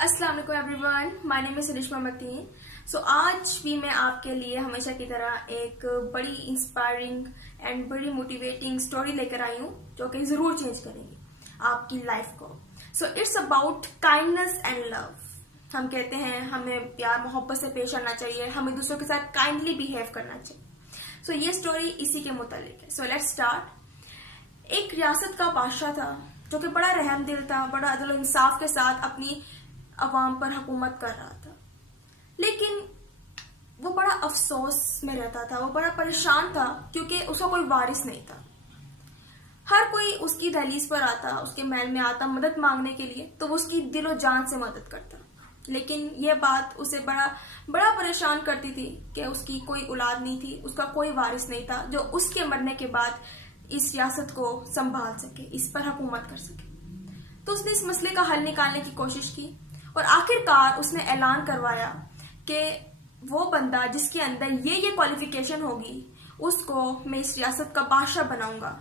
अस्सलाम वालेकुम everyone, my name is Salishma Mateen. आज भी मैं आपके लिए हमेशा की तरह एक बड़ी इंस्पायरिंग एंड बड़ी मोटिवेटिंग स्टोरी लेकर आई हूँ जो कि जरूर चेंज करेंगी आपकी लाइफ को। It's about kindness and love. हम कहते हैं हमें प्यार मोहब्बत से पेश आना चाहिए, हमें दूसरों के साथ काइंडली बिहेव करना चाहिए। ये स्टोरी इसी के मुतालिक है। Let's start. एक रियासत का बादशाह था जो कि बड़ा रहमदिल था, बड़ा अदल इंसाफ के साथ अपनी अवाम पर हुकूमत कर रहा था। लेकिन वो बड़ा अफसोस में रहता था, वो बड़ा परेशान था क्योंकि उसका कोई वारिस नहीं था। हर कोई उसकी दहलीज पर आता, उसके महल में आता मदद मांगने के लिए, तो वो उसकी दिलो जान से मदद करता। लेकिन ये बात उसे बड़ा बड़ा परेशान करती थी कि उसकी कोई औलाद नहीं थी, उसका कोई वारिस नहीं था जो उसके मरने के बाद इस रियासत को संभाल सके, इस पर हुकूमत कर सके। तो उसने इस मसले का हल निकालने की कोशिश की और आखिरकार उसने ऐलान करवाया कि वो बंदा जिसके अंदर ये क्वालिफिकेशन होगी उसको मैं इस रियासत का बादशाह बनाऊंगा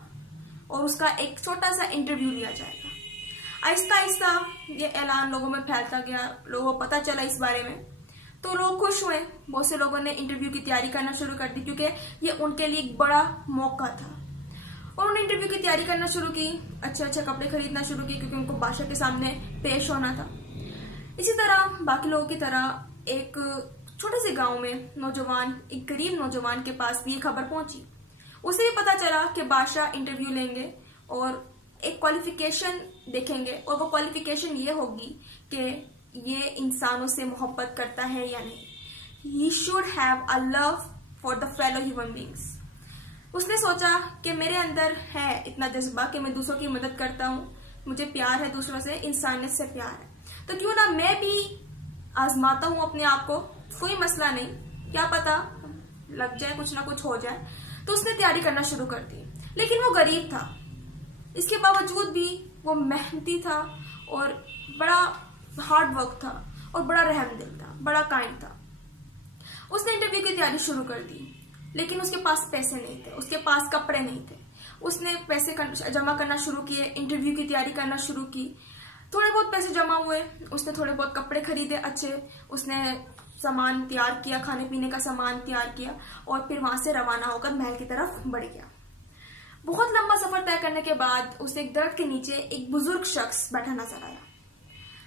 और उसका एक छोटा सा इंटरव्यू लिया जाएगा। आहिस्ता आहिस्ता ये ऐलान लोगों में फैलता गया, लोगों को पता चला इस बारे में, तो लोग खुश हुए। बहुत से लोगों ने इंटरव्यू की तैयारी करना शुरू कर दी क्योंकि ये उनके लिए एक बड़ा मौका था। और उन्होंने इंटरव्यू की तैयारी करना शुरू की, अच्छे अच्छे कपड़े खरीदना शुरू किए क्योंकि उनको बादशाह के सामने पेश होना था। इसी तरह बाकी लोगों की तरह एक छोटे से गांव में एक गरीब नौजवान के पास भी ये खबर पहुंची। उसे भी पता चला कि बादशाह इंटरव्यू लेंगे और एक क्वालिफिकेशन देखेंगे और वो क्वालिफिकेशन ये होगी कि ये इंसानों से मोहब्बत करता है या नहीं। He should have a love for the fellow human beings. उसने सोचा कि मेरे अंदर है इतना जज्बा कि मैं दूसरों की मदद करता हूँ, मुझे प्यार है दूसरों से, इंसानियत से प्यार है, तो क्यों ना मैं भी आजमाता हूँ अपने आप को। कोई मसला नहीं, क्या पता लग जाए, कुछ ना कुछ हो जाए। तो उसने तैयारी करना शुरू कर दी। लेकिन वो गरीब था, इसके बावजूद भी वो मेहनती था और बड़ा हार्ड वर्क था और बड़ा रहमदिल था, बड़ा काइंड था। उसने इंटरव्यू की तैयारी शुरू कर दी, लेकिन उसके पास पैसे नहीं थे, उसके पास कपड़े नहीं थे। उसने पैसे जमा करना शुरू किए, इंटरव्यू की तैयारी करना शुरू की। थोड़े बहुत पैसे जमा हुए, उसने थोड़े बहुत कपड़े खरीदे अच्छे, उसने सामान तैयार किया, खाने पीने का सामान तैयार किया और फिर वहां से रवाना होकर महल की तरफ बढ़ गया। बहुत लंबा सफर तय करने के बाद उसे एक दरख्त के नीचे एक बुजुर्ग शख्स बैठा नजर आया।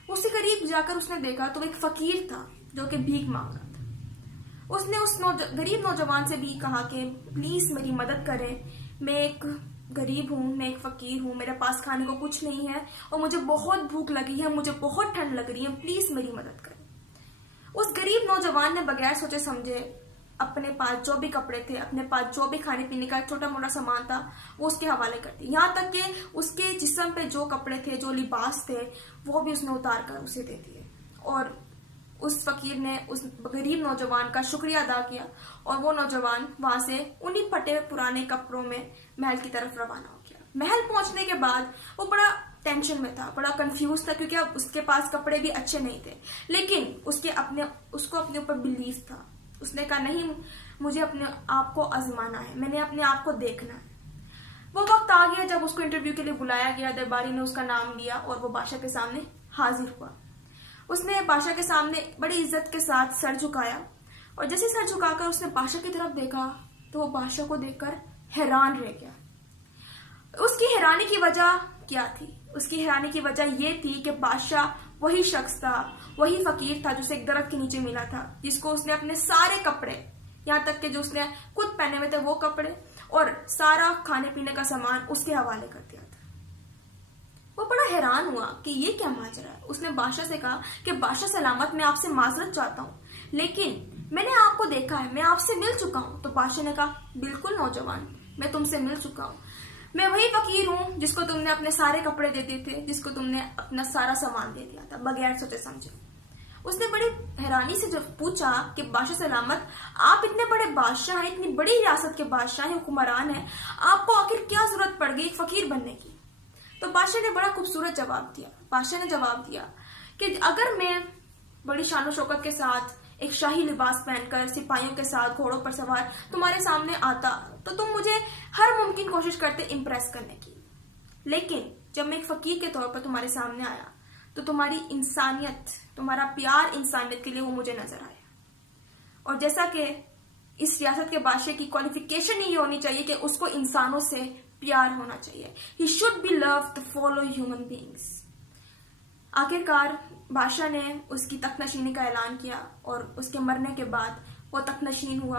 उसके करीब जाकर उसने देखा तो एक फकीर था जो कि भीख मांग रहा था। उसने उस गरीब नौजवान से भी कहा कि प्लीज मेरी मदद करें, मैं एक गरीब हूँ, मैं एक फकीर हूँ, मेरे पास खाने को कुछ नहीं है और मुझे बहुत भूख लगी है, मुझे बहुत ठंड लग रही है, प्लीज मेरी मदद करें। उस गरीब नौजवान ने बगैर सोचे समझे अपने पास जो भी कपड़े थे, अपने पास जो भी खाने पीने का छोटा मोटा सामान था, वो उसके हवाले कर दिया। यहाँ तक कि उसके जिस्म पे जो कपड़े थे, जो लिबास थे, वो भी उसने उतार कर उसे दे दिए। और उस फकीर ने उस गरीब नौजवान का शुक्रिया अदा किया और वो नौजवान वहां से उन्हीं फटे पुराने कपड़ों में महल की तरफ रवाना हो गया। महल पहुंचने के बाद वो बड़ा टेंशन में था, बड़ा कंफ्यूज था क्योंकि अब उसके पास कपड़े भी अच्छे नहीं थे, लेकिन उसको अपने ऊपर बिलीव था। उसने कहा नहीं, मुझे अपने आप को आजमाना है, मैंने अपने आप को देखना है। वो वक्त आ गया जब उसको इंटरव्यू के लिए बुलाया गया। दरबारी ने उसका नाम लिया और वो बादशाह के सामने हाजिर हुआ। उसने बादशाह के सामने बड़ी इज्जत के साथ सर झुकाया और जैसे सर झुकाकर उसने बादशाह की तरफ देखा तो वो बादशाह को देखकर हैरान रह गया। उसकी हैरानी की वजह क्या थी? उसकी हैरानी की वजह यह थी कि बादशाह वही शख्स था, वही फकीर था जो उसे एक दरख्त के नीचे मिला था, जिसको उसने अपने सारे कपड़े, यहाँ तक कि जो उसने खुद पहने हुए थे वो कपड़े और सारा खाने पीने का सामान उसके हवाले कर दिया था। वो बड़ा हैरान हुआ कि ये क्या माजरा है। उसने बादशाह से कहा कि बादशाह सलामत, मैं आपसे माजरत चाहता हूँ, लेकिन मैंने आपको देखा है, मैं आपसे मिल चुका हूँ। तो बादशाह ने कहा बिल्कुल नौजवान, मैं तुमसे मिल चुका हूँ, मैं वही फकीर हूँ जिसको तुमने अपने सारे कपड़े दे दिए थे, जिसको तुमने अपना सारा सामान दे दिया था बगैर सोचे समझे। उसने बड़ी हैरानी से जब पूछा कि बादशाह सलामत, आप इतने बड़े बादशाह हैं, इतनी बड़ी रियासत के बादशाह हैं, हुक्मरान हैं, आपको आखिर क्या जरूरत पड़ गई एक फकीर बनने की? तो बादशाह ने बड़ा खूबसूरत जवाब दिया। बादशाह ने जवाब दिया कि अगर मैं बड़ी शान शौकत के साथ एक शाही लिबास पहनकर सिपाहियों के साथ घोड़ों पर सवार तुम्हारे सामने आता तो तुम मुझे हर मुमकिन कोशिश करते इम्प्रेस करने की, लेकिन जब मैं एक फकीर के तौर पर तुम्हारे सामने आया तो तुम्हारी इंसानियत, तुम्हारा प्यार इंसानियत के लिए वो मुझे नजर आया। और जैसा कि इस रियासत के बादशाह की क्वालिफिकेशन ही होनी चाहिए कि उसको इंसानों से प्यार होना चाहिए। He should be love to follow human beings. आखिरकार बादशाह ने उसकी तख्तनशीनी का ऐलान किया और उसके मरने के बाद वो तख्तनशीन हुआ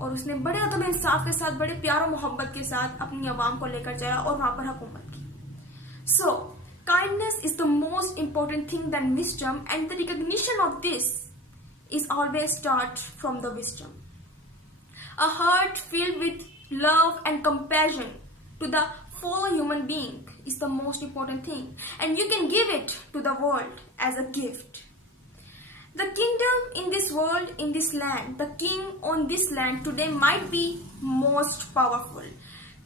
और उसने बड़े अदब इंसाफ के साथ, बड़े प्यार और मोहब्बत के साथ अपनी आवाम को लेकर चला और वहां पर हुकूमत की। So kindness is the most important thing then wisdom, and the recognition of this is always start from the wisdom. A heart filled with love and compassion to the fellow human being is the most important thing, and you can give it to the world as a gift. The kingdom in this world, in this land, the king on this land today might be most powerful.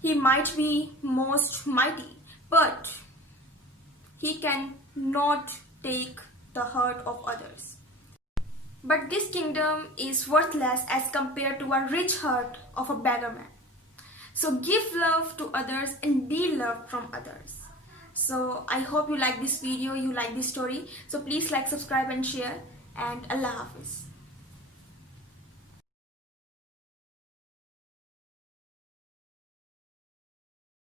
He might be most mighty, but he can not take the heart of others. But this kingdom is worthless as compared to a rich heart of a beggar man. So give love to others and be loved from others. So I hope you like this video, you like this story. So please like, subscribe and share, and Allah Hafiz.